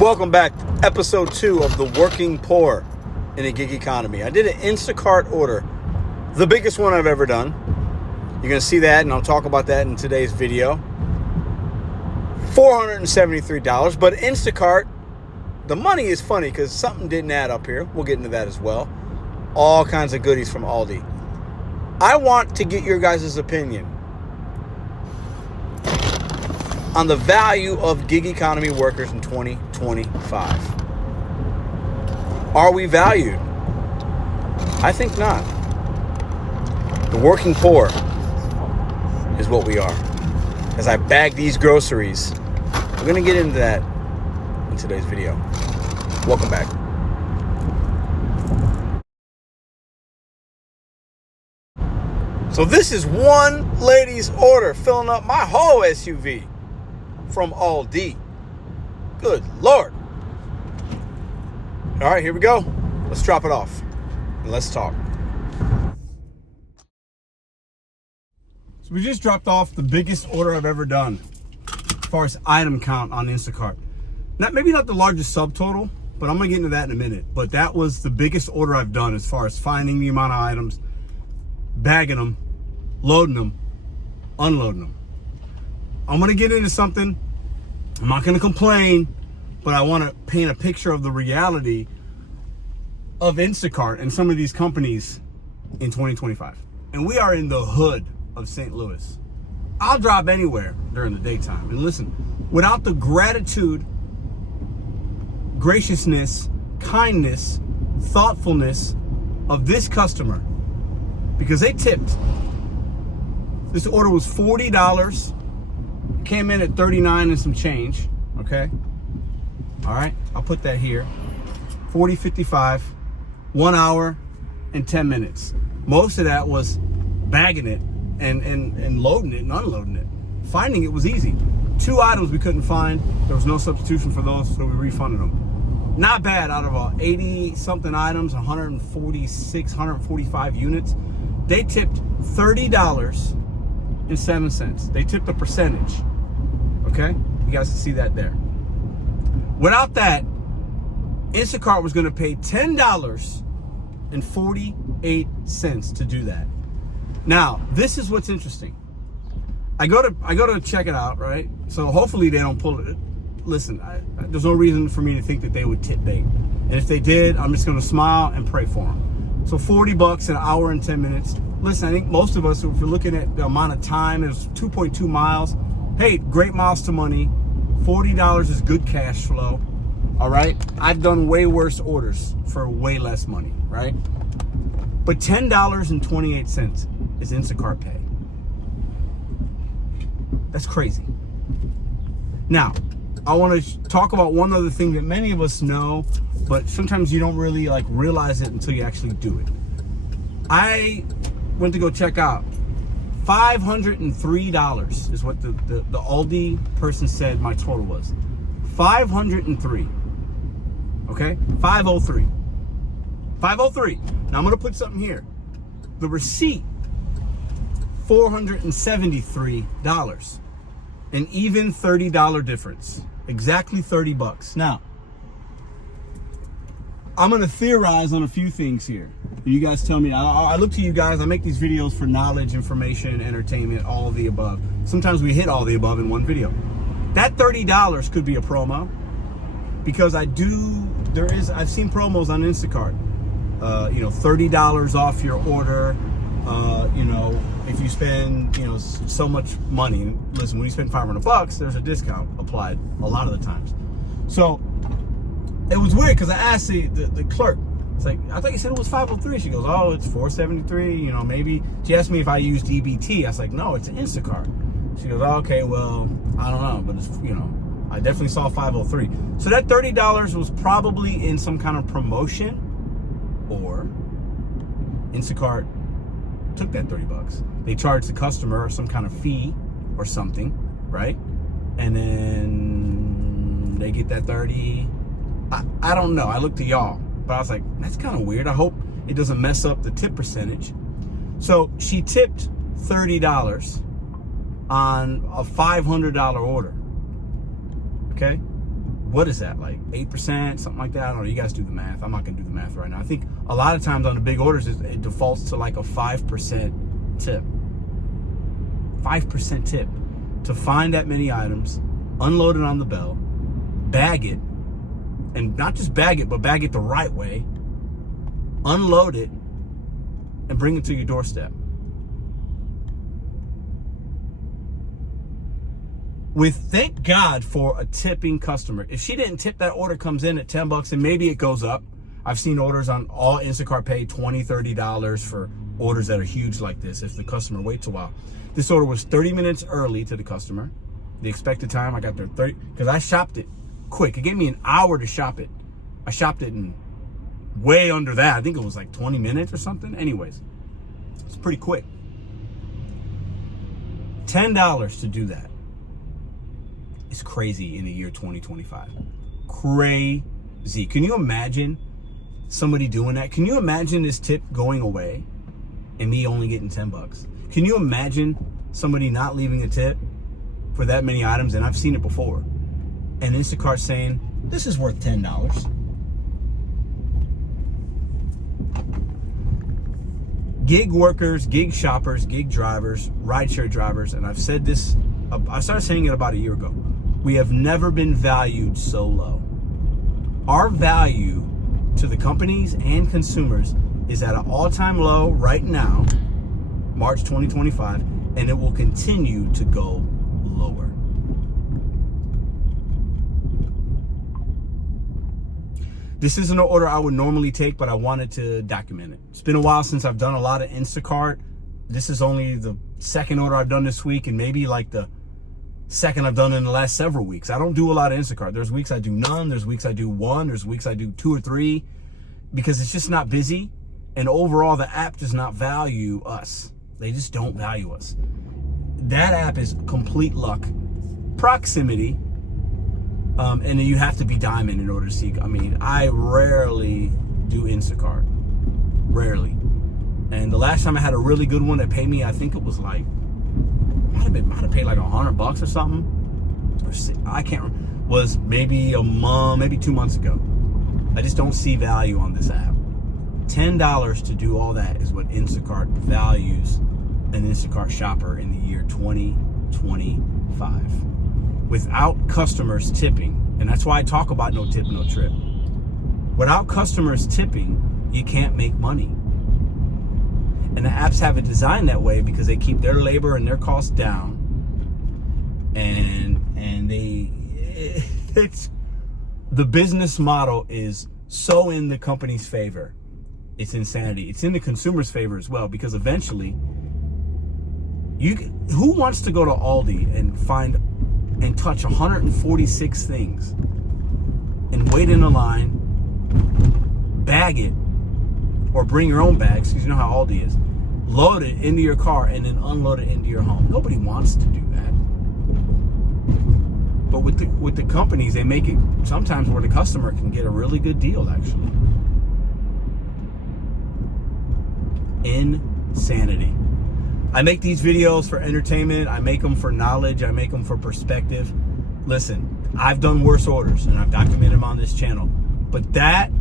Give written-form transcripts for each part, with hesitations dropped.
Welcome back to episode 2 of The Working Poor in a Gig Economy. I did an Instacart order, the biggest one I've ever done. You're going to see that, and I'll talk about that in today's video. $473, but Instacart, the money is funny because something didn't add up here. We'll get into that as well. All kinds of goodies from Aldi. I want to get your guys' opinion on the value of gig economy workers in 2025. Are we valued? I think not. The working poor is what we are. As I bag these groceries, we're going to get into that in today's video. Welcome back. So this is one lady's order filling up my whole SUV from Aldi. Good Lord. All right, here we go. Let's drop it off and let's talk. So we just dropped off the biggest order I've ever done as far as item count on Instacart. Maybe not the largest subtotal, but I'm gonna get into that in a minute. But that was the biggest order I've done as far as finding the amount of items, bagging them, loading them, unloading them. I'm gonna get into something. I'm not gonna complain, but I wanna paint a picture of the reality of Instacart and some of these companies in 2025. And we are in the hood of St. Louis. I'll drive anywhere during the daytime. And listen, without the gratitude, graciousness, kindness, thoughtfulness of this customer, because they tipped. This order was $40. Came in at 39 and some change. Okay. All right. I'll put that here. 40.55, 1 hour and 10 minutes. Most of that was bagging it and loading it and unloading it. Finding it was easy. 2 items we couldn't find. There was no substitution for those, so we refunded them. Not bad. Out of 80 something items, 146, 145 units, they tipped $30.07. They tipped a percentage. Okay? You guys can see that there. Without that, Instacart was going to pay $10.48 to do that. Now, this is what's interesting. I go to check it out, right? So hopefully they don't pull it. Listen, there's no reason for me to think that they would tip bait. And if they did, I'm just going to smile and pray for them. So $40 an hour and 10 minutes. Listen, I think most of us, if we're looking at the amount of time, it was 2.2 miles. Hey, great miles to money. $40 is good cash flow. All right. I've done way worse orders for way less money, right? But $10.28 is Instacart pay. That's crazy. Now, I want to talk about one other thing that many of us know, but sometimes you don't really realize it until you actually do it. I went to go check out. $503 is what the Aldi person said my total was. 503. Okay? 503. 503. Now I'm going to put something here. The receipt, $473. An even $30 difference. Exactly $30. Now, I'm going to theorize on a few things here. You guys tell me. I look to you guys. I make these videos for knowledge, information, entertainment, all of the above. Sometimes we hit all the above in one video. That $30 could be a promo, because I've seen promos on Instacart. $30 off your order. If you spend, so much money. Listen, when you spend $500, there's a discount applied a lot of the times. So it was weird because I asked the clerk. It's like, I thought you said it was 503. She goes, oh, it's 473. Maybe. She asked me if I used EBT. I was like, no, it's Instacart. She goes, oh, okay, well, I don't know, but it's, I definitely saw 503. So that $30 was probably in some kind of promotion, or Instacart took that $30. They charged the customer some kind of fee or something, right? And then they get that 30. I don't know. I looked to y'all, but I was like, that's kind of weird. I hope it doesn't mess up the tip percentage. So she tipped $30 on a $500 order. Okay? what is that, like 8%, something like that? I don't know. You guys do the math. I'm not going to do the math right now. I think a lot of times on the big orders, it defaults to like a 5% tip. 5% tip to find that many items, unload it on the bell, bag it, and not just bag it, but bag it the right way, unload it, and bring it to your doorstep. Thank God for a tipping customer. If she didn't tip, that order comes in at $10 and maybe it goes up. I've seen orders on all Instacart pay $20, $30 for orders that are huge like this if the customer waits a while. This order was 30 minutes early to the customer. The expected time, I got there 30, because I shopped it quick. It gave me an hour to shop it. I shopped it in way under that. I think it was like 20 minutes or something. Anyways, it's pretty quick. $10 to do that. It's crazy in the year 2025. Crazy. Can you imagine somebody doing that? Can you imagine this tip going away and me only getting $10? Can you imagine somebody not leaving a tip for that many items? And I've seen it before. And Instacart saying, this is worth $10. Gig workers, gig shoppers, gig drivers, rideshare drivers, and I've said this, I started saying it about a year ago. We have never been valued so low. Our value to the companies and consumers is at an all-time low right now, March 2025, and it will continue to go lower. This isn't an order I would normally take, but I wanted to document it. It's been a while since I've done a lot of Instacart. This is only the second order I've done this week, and maybe like the second I've done in the last several weeks. I don't do a lot of Instacart. There's weeks I do none. There's weeks I do one. There's weeks I do 2 or 3 because it's just not busy. And overall, the app does not value us. They just don't value us. That app is complete luck. Proximity. And then you have to be diamond in order to see. I mean, I rarely do Instacart. Rarely. And the last time I had a really good one that paid me, I think it was like, might have paid like $100 or something. I can't remember. Was maybe a month, maybe 2 months ago. I just don't see value on this app. $10 to do all that is what Instacart values an Instacart shopper in the year 2025. Without customers tipping, and that's why I talk about no tip, no trip. Without customers tipping, you can't make money. And the apps have it designed that way because they keep their labor and their costs down. And it's the business model is so in the company's favor. It's insanity. It's in the consumer's favor as well, because eventually who wants to go to Aldi and find and touch 146 things and wait in a line, bag it, or bring your own bags, because you know how Aldi is, load it into your car and then unload it into your home? Nobody wants to do that. But with the companies, they make it sometimes where the customer can get a really good deal, actually. Insanity. I make these videos for entertainment. I make them for knowledge. I make them for perspective. Listen, I've done worse orders and I've documented them on this channel. But that,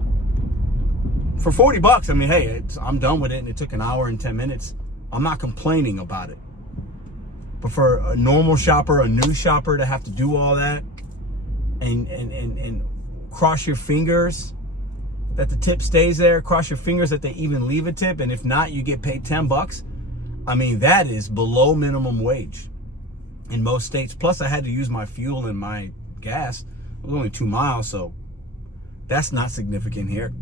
for $40, I mean, hey, I'm done with it, and it took an hour and 10 minutes. I'm not complaining about it. But for a normal shopper, a new shopper, to have to do all that and cross your fingers that the tip stays there, cross your fingers that they even leave a tip, and if not, you get paid $10. I mean, that is below minimum wage in most states. Plus, I had to use my fuel and my gas. It was only 2 miles, so that's not significant here.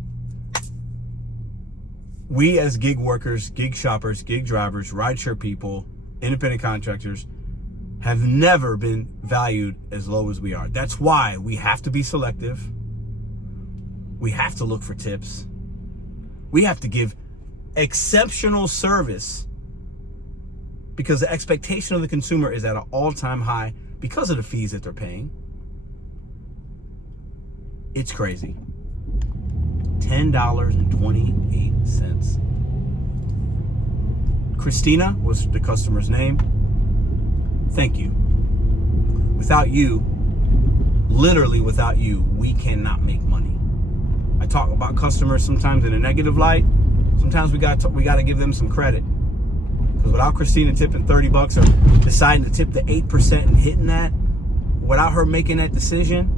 We as gig workers, gig shoppers, gig drivers, rideshare people, independent contractors have never been valued as low as we are. That's why we have to be selective. We have to look for tips. We have to give exceptional service because the expectation of the consumer is at an all-time high because of the fees that they're paying. It's crazy. $10.28. Christina was the customer's name. Thank you. Without you, literally without you, we cannot make money. I talk about customers sometimes in a negative light. Sometimes we got to give them some credit. Because without Christina tipping $30 or deciding to tip the 8% and hitting that, without her making that decision,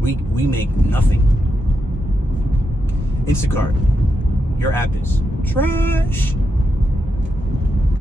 we make nothing. Instacart, your app is trash.